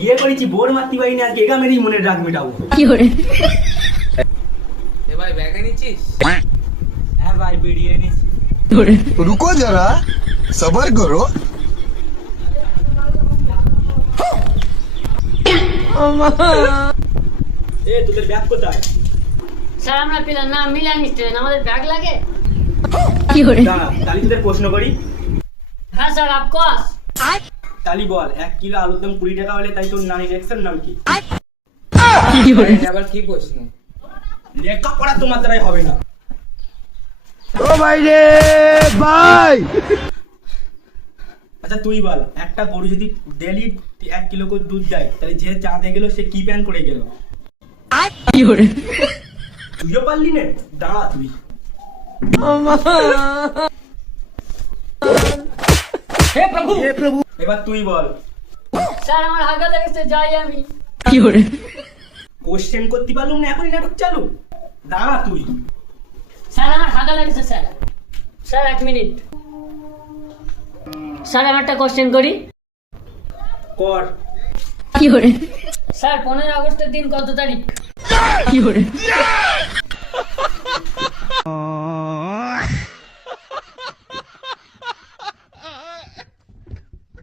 বিয়ে করেছি, বোর মারতে পারি না, আজকে এগা মেরেই মনের রাগ মেটাবো। কি করে? এ ভাই ব্যাগে নিচ্ছিস? হ্যাঁ ভাই, বেরিয়ে এনেছি। रुको जरा सबर करो। এ তোদের ব্যাগ কোথায়? স্যার আমরা পেলাম না, মিলান স্টুডেন্ট, আমাদের ব্যাগ লাগে। কি করে? দাঁড়া, তাহলে তোদের প্রশ্ন করি। হ্যাঁ স্যার, অফকোর্স। তালি বল, 1 কিলো আলুর দাম 20 টাকা হলে তাই তোর নানির এক্সের নাম কি? কি করে? এটা আবার কি প্রশ্ন? লেখাপড়া তোমার দ্বারাই হবে না। ओ भाई रे भाई। আচ্ছা তুই বল, একটা গরু যদি ডেলি 1 কিলো করে দুধ দেয়, তাহলে যে চাঁদে গেল সে কি প্যান করে গেল? কি করে? তুইও পারলি না? দাঁড়া তুই। হে প্রভু। এবার তুই বল। স্যার আমার হাগা লেগেছে, যাই আমি। কি করে? কোশ্চেন করতে পারলুম না, এখনই নাটক চালু। দাঁড়া তুই। স্যার আমার হাগা লেগেছে স্যার। Sir 1 minute. স্যার আমি একটা কোশ্চেন করি। কর। কি করে? স্যার 15 আগস্টের দিন কত তারিখ? কি করে?